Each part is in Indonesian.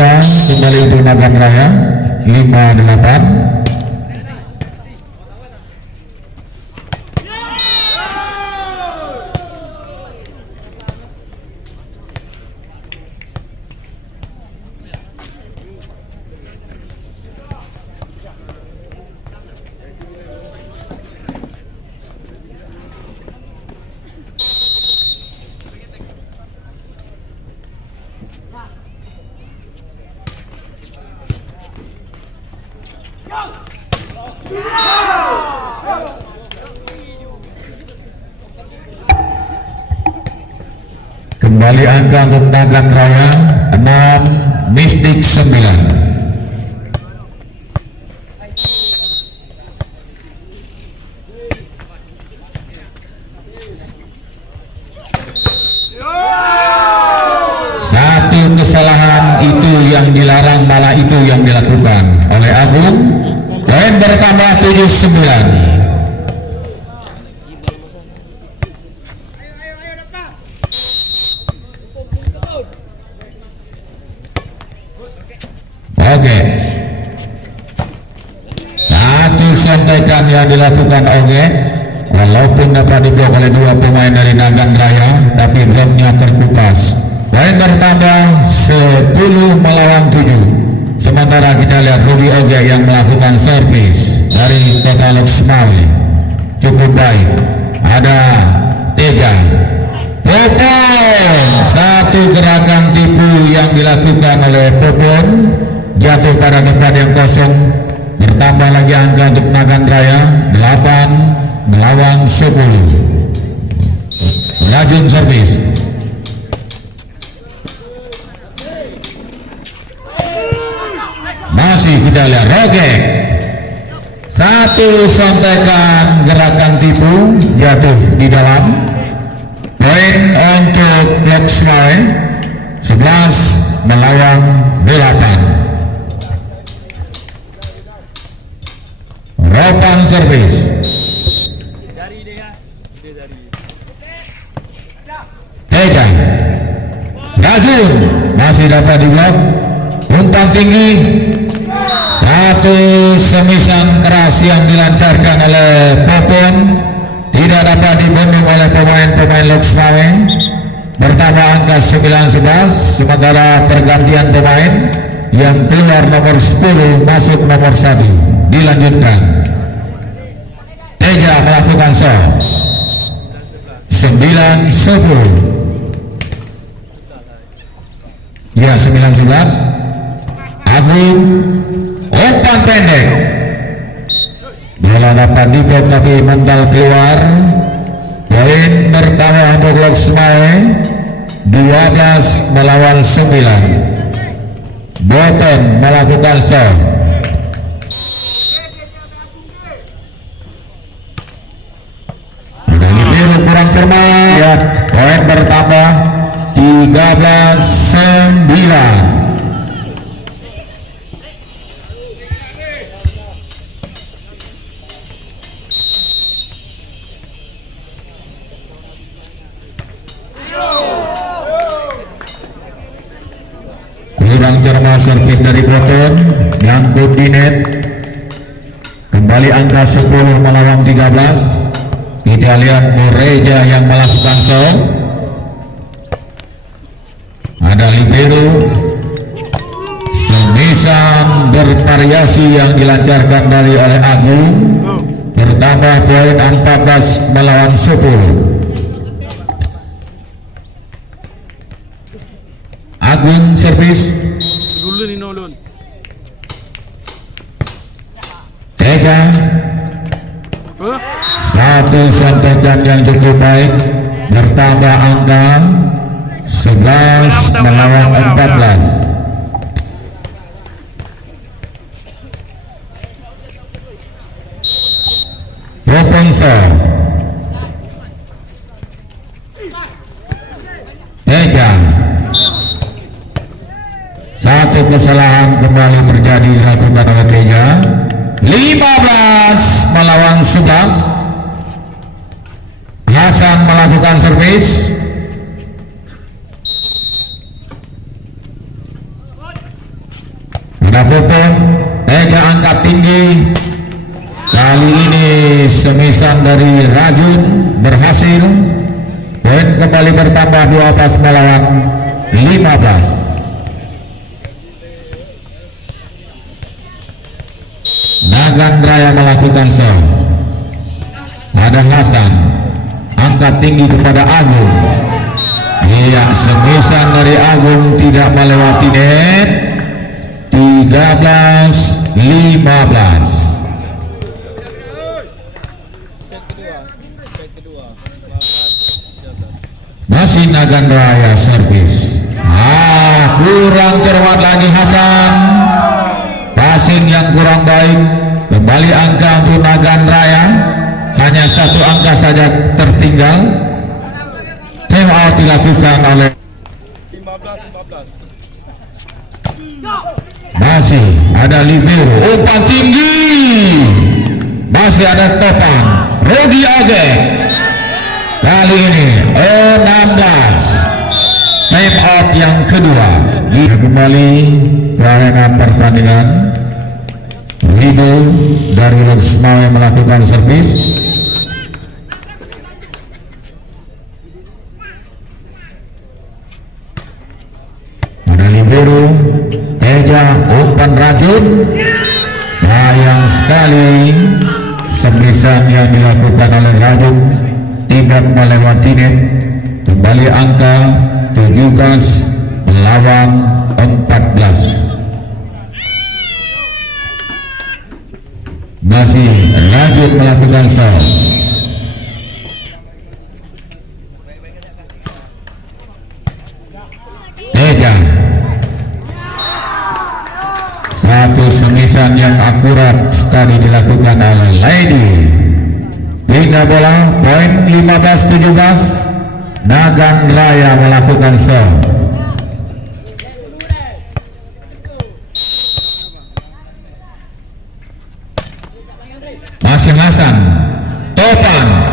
angka kembali untuk Nagan Raya 58. Kembali angka untuk Nagan Raya 6, Mistik 9. Satu kesalahan itu yang dilarang, malah itu yang dilakukan oleh Agung. Poin bertambah 7-9. Oke, satu sontekan yang dilakukan walaupun dapat diblok oleh dua pemain dari Nagan Raya, tapi bloknya terkupas. Poin bertambah 10-7. Sementara kita lihat Rudy Oge yang melakukan servis dari Kota Loksmawe cukup baik. Ada Tega Popon, satu gerakan tipu yang dilakukan oleh Popon, jatuh pada depan yang kosong. Bertambah lagi angka untuk Nagan Raya 8 melawan 10. Rajin servis. Masih kita lihat Roge, satu sontekan gerakan tipu jatuh di dalam. Poin untuk Loksmawe 11 melawan 8. Ropan servis. Tega Rajun masih dapat diblok. Umpan tinggi, satu semisan keras yang dilancarkan oleh Popon tidak dapat dibendung oleh pemain-pemain Loksmawe. Bertambah angka 9-11. Sementara pergantian pemain yang keluar nomor 10 masuk nomor 1. Dilanjutkan. Tega melakukan serve. 9-10. Ya, 9-11. Agung umpan pendek, bola dapat diblok tapi mental keluar. Poin pertama untuk Loksmawe 12 melawan 9. Boten melakukan serve. Medali biru kurang cermat ya. Poin bertambah 13-9. Kurang cermat servis dari Boton, nyangkut di net. Kembali angka 10 melawan 13. Kita lihat Mureja yang melakukan serve. Ada libero, semisan bervariasi yang dilancarkan dari oleh Agung. Bertambah poin 14 melawan 10. Agung servis. Tega, satu sontekan yang cukup baik. Bertambah angka 11 melawan 14. Proponso Tega, satu kesalahan kembali terjadi dilakukan oleh Tega. 15 melawan 11. Hasan melakukan servis. Kapupung Teja angkat tinggi. Kali ini semisan dari Rajun berhasil. Poin kembali bertambah 12 melawan 15. Nagandraya melakukan serve. Ada Hasan angkat tinggi kepada Agung. Iya, semisan dari Agung tidak melewati net. 13-15. Masih Nagandraya servis. Kurang cermat lagi Hasan. Passing yang kurang baik. Kembali angka untuk Nagandraya. Hanya satu angka saja tertinggal. Time out dilakukan oleh 15. masih ada libero. Umpan tinggi. Masih ada topan. Rudi Age. Kali ini 16. Time out yang kedua. Kembali ke arena pertandingan. Rido dari Loksmawe melakukan servis. Ada libero. Teja umpan Rajun. Sayang sekali semisan yang dilakukan oleh Rajun tidak melewati net. Kembali angka 17 melawan 14. Masih Rajun melakukan serve. Teja. Satu semisan yang akurat tadi dilakukan oleh Lady. Tinggal bola, poin 15-17. Nagandraya melakukan serve. Masih Hasan. Topan.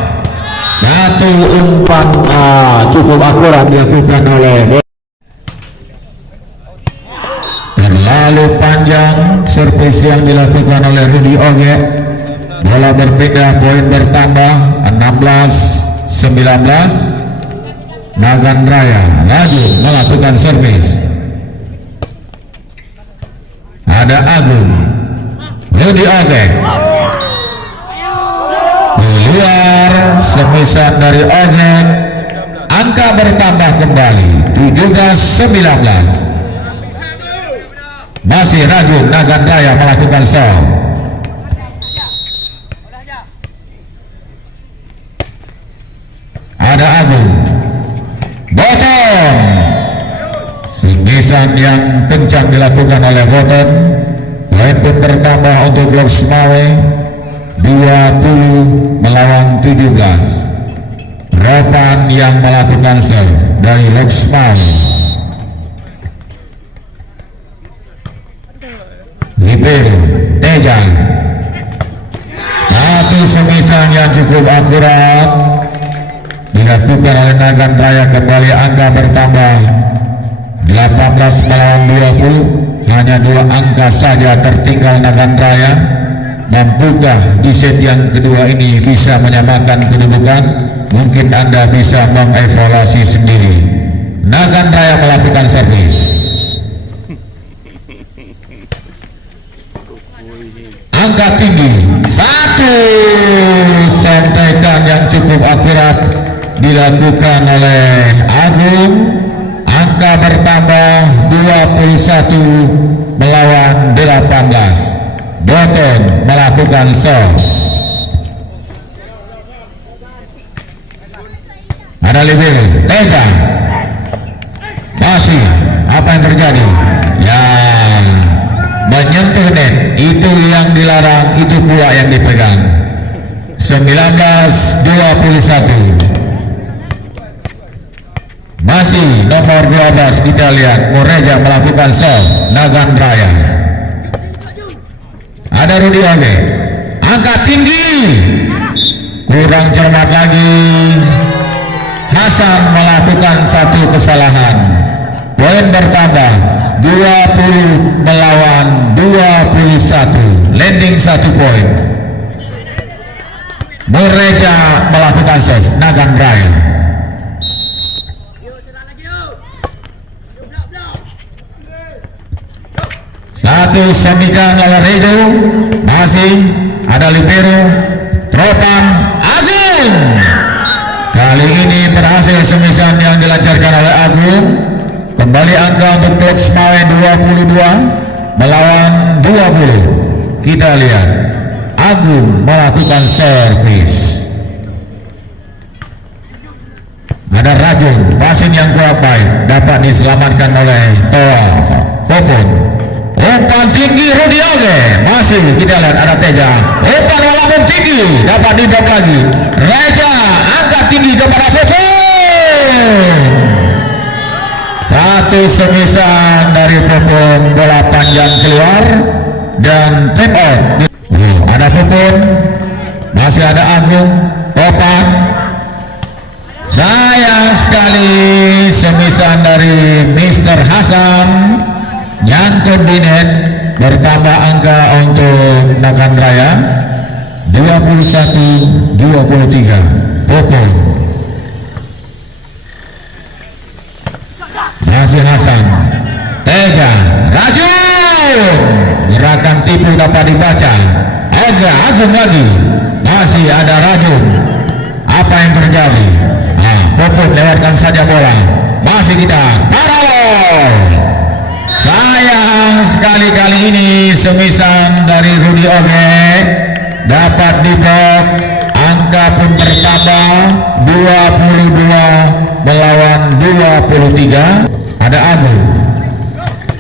Satu umpan cukup akurat dilakukan oleh. Terlalu panjang servis yang dilakukan oleh Rudi Oge. Bola berpindah, poin bertambah 16-19. Nagandraya Rajun melakukan servis. Ada Agung. Rudi Oge. Keluar semisan dari Oge. Angka bertambah kembali 17-19. Masih Rajun. Nagandraya melakukan serve. Ada Agung. Bottom. Semisan yang kencang dilakukan oleh Bottom. Poin pun bertambah untuk Loksmawe 20 melawan 17. Ropan yang melakukan serve dari Loksmawe. Libero Teja. Satu semisan yang cukup akurat dilakukan oleh Nagandraya. Kembali angka bertambah 18 melawan 20. Hanya 2 angka saja tertinggal Nagandraya. Mampukah di set yang kedua ini bisa menyamakan kedudukan? Mungkin Anda bisa mengevaluasi sendiri. Nagandraya melakukan servis. Angka tinggi. Satu sentekan yang cukup akurat dilakukan oleh Agung. Angka bertambah 21 melawan 18. Boten melakukan serve. Ada libero Teja. Masih apa yang terjadi? Ya, menyentuh net itu yang dilarang, itu pula yang dipegang. 19-21. Masih nomor 12 kita lihat Moreja melakukan serve. Nagandraya. Ada Rudi Oge. Angkat tinggi. Kurang cermat lagi. Hasan melakukan satu kesalahan. poin bertambah 20 melawan 21, landing 1 poin. Mureja melakukan serve, Nagan Raya. Satu semikan oleh Redo, masih ada libero, Tropan, Agung. Kali ini berhasil semisan yang dilancarkan oleh Agung. Kembali angka untuk klub Semawe 22 melawan 20. Kita lihat Agung melakukan servis. Ada Rajun, passing yang kuat baik dapat diselamatkan oleh Toa Popon. Umpan tinggi Rudi Oge, masih kita lihat ada Teja. Umpan walaupun tinggi dapat didrop lagi. Reja angkat tinggi kepada Popon. Satu semisan dari Popon, bola panjang keluar dan tip out. Ada Popon, masih ada Agung, Popon. Sayang sekali semisan dari Mr. Hasan nyangkut di net, bertambah angka untuk Nagan Raya 21-23. Popon. Masih Hasan, Teja, Rajun, gerakan tipu dapat dibaca. Agak Agung lagi, masih ada Rajun. Apa yang terjadi? Popon lewatkan saja bola, masih kita paralel. Sayang sekali kali ini semisan dari Rudi Oge dapat diblok. Angka pun bertambah 22 melawan 23. Ada Agung.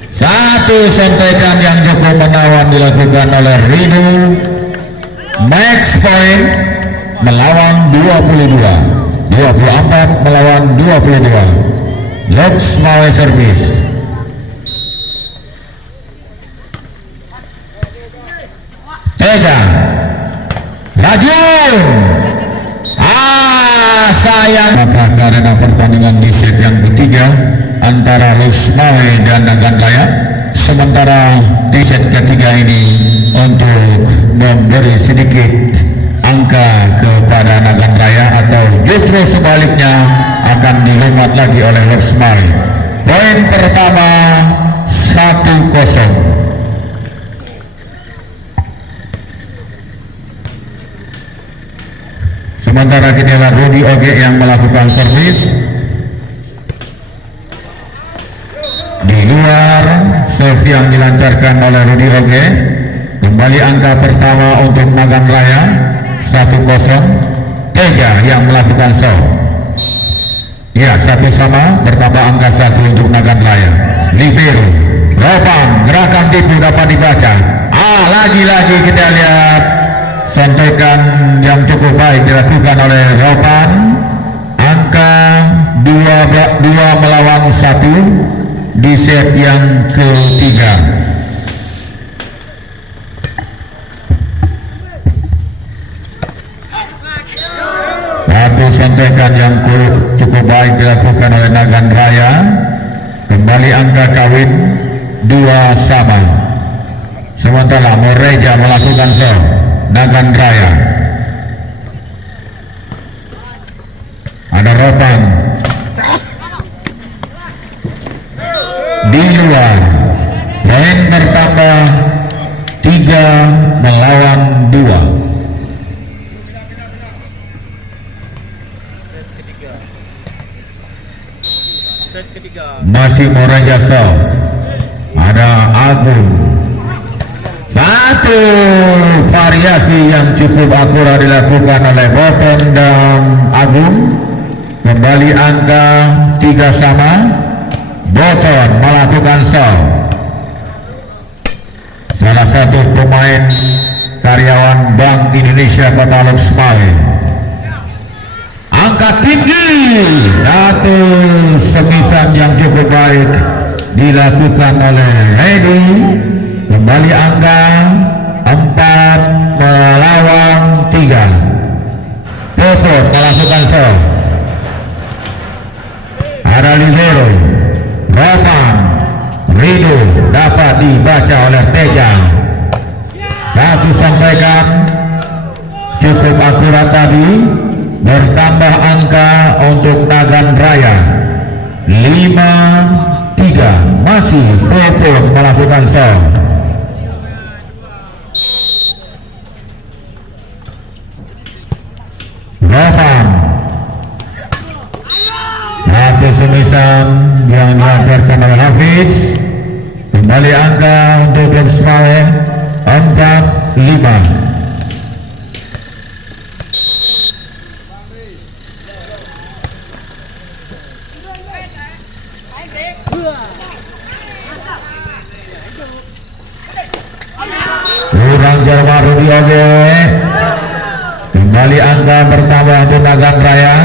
Satu sontekan yang cukup menawan dilakukan oleh Ridu. Max point melawan 22. 24 melawan 22. Lux Mawe service. Teja, Rajun. Sayang. Maka karena pertandingan di set yang ketiga antara Lux Mawe dan Nagan Raya, sementara di set ketiga ini untuk memberi sedikit angka kepada Nagan Raya atau justru sebaliknya akan dilemat lagi oleh Lux Mawe. Poin pertama 1-0. Sementara kini adalah Rudi Oge yang melakukan servis. Di luar serve yang dilancarkan oleh Rudi Oge. Kembali angka pertama untuk Nagan Raya 1-0. Teja yang melakukan serve. Ya, 1 sama, bertambah angka 1 untuk Nagan Raya. Libero, Ropan, gerakan tipu dapat dibaca. Lagi-lagi kita lihat sontekan yang cukup baik dilakukan oleh Ropan. Angka 2 melawan 1 di set yang ketiga. Satu sontekan yang cukup baik dilakukan oleh Nagan Raya. Kembali angka kawin 2 sama. Sementara Mureja melakukan serve. Nagan Raya. Ada Ropan di luar. Poin bertambah 3 melawan 2. Masih Mureja serve. Ada Agung. Satu variasi yang cukup akurat dilakukan oleh Boton dan Agung. Kembali angka 3 sama. Boton melakukan serve. Salah satu pemain karyawan Bank Indonesia Kota Lux Mawe. Angka tinggi. Satu semisan yang cukup baik dilakukan oleh Ready. Kembali angka 4 melawan 3. Popon melakukan serve. Ada libero, Ropa, disampaikan cukup akurat tadi. Bertambah angka untuk Nagan Raya 5-3. Masih Popon melakukan serve. Ropan satu semisal yang dilancarkan oleh Hafiz. Kembali angka untuk Blok Semawe 4-5. Kurang Jerman Rudi Oge. Kembali angka bertambah untuk Nagan Raya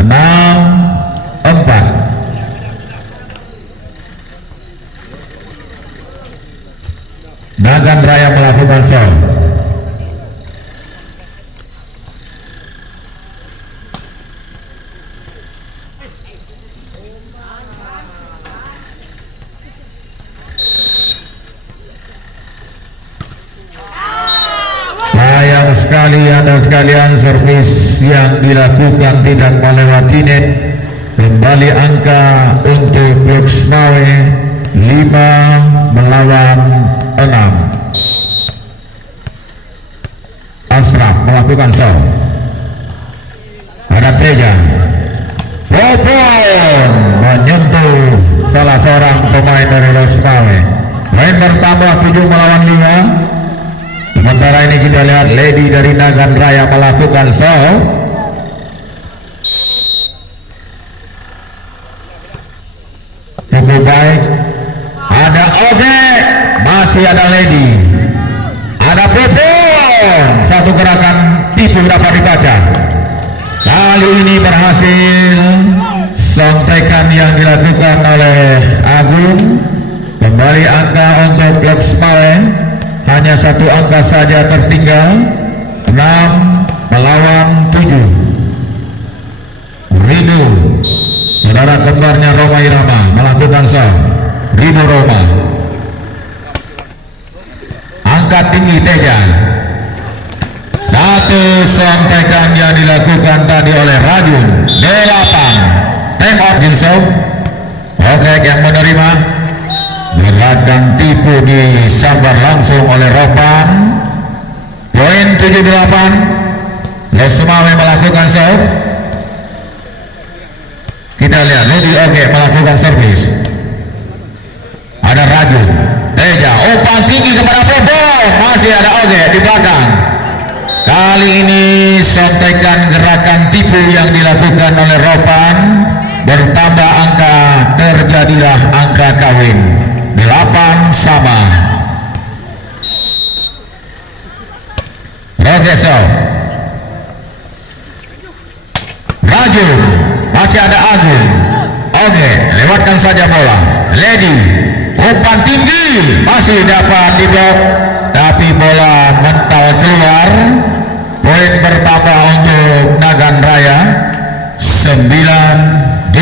6-4. Nagan Raya melakukan serve. Sayang sekali Anda sekalian, servis yang dilakukan tidak melewati net. Kembali angka untuk Blok Semawe 5 melawan 6. Asraf melakukan serve. Ada Teja. Popon menyentuh salah seorang pemain dari Blok Semawe. Main bertambah 7 melawan 5. Sementara ini kita lihat Lady dari Nagan Raya melakukan serve. Cukup baik. Ada Oge, masih ada Lady, ada Popon. Satu gerakan tipu dapat dibaca. Kali ini berhasil sontekan yang dilakukan oleh Agung. Kembali angka untuk Blok Semawe hanya satu angka saja tertinggal, 6 melawan 7. Rido, saudara kembarnya Roma Irama melakukan serve. Rido Roma, angkat tinggi Teja. Satu sontekan yang dilakukan tadi oleh Rajun 8. Time out Yusuf. Oke, yang menerima gerakan tipu disambar langsung oleh Ropan. Poin 78. Blok Semawe melakukan serve. Kita lihat Lady Oge melakukan servis. Ada Rajun, Teja, umpan tinggi kepada Popon. Masih ada Oge di belakang. Kali ini sontekan gerakan tipu yang dilakukan oleh Ropan. Bertambah angka, terjadilah angka kawin 8 sama. Rogeso, Rajun, masih ada Agung. Oke, lewatkan saja bola. Lady, umpan tinggi, masih dapat diblok, tapi bola mental keluar. Poin bertambah untuk Nagan Raya 9-8.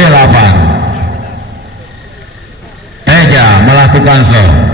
Teja melakukan serve.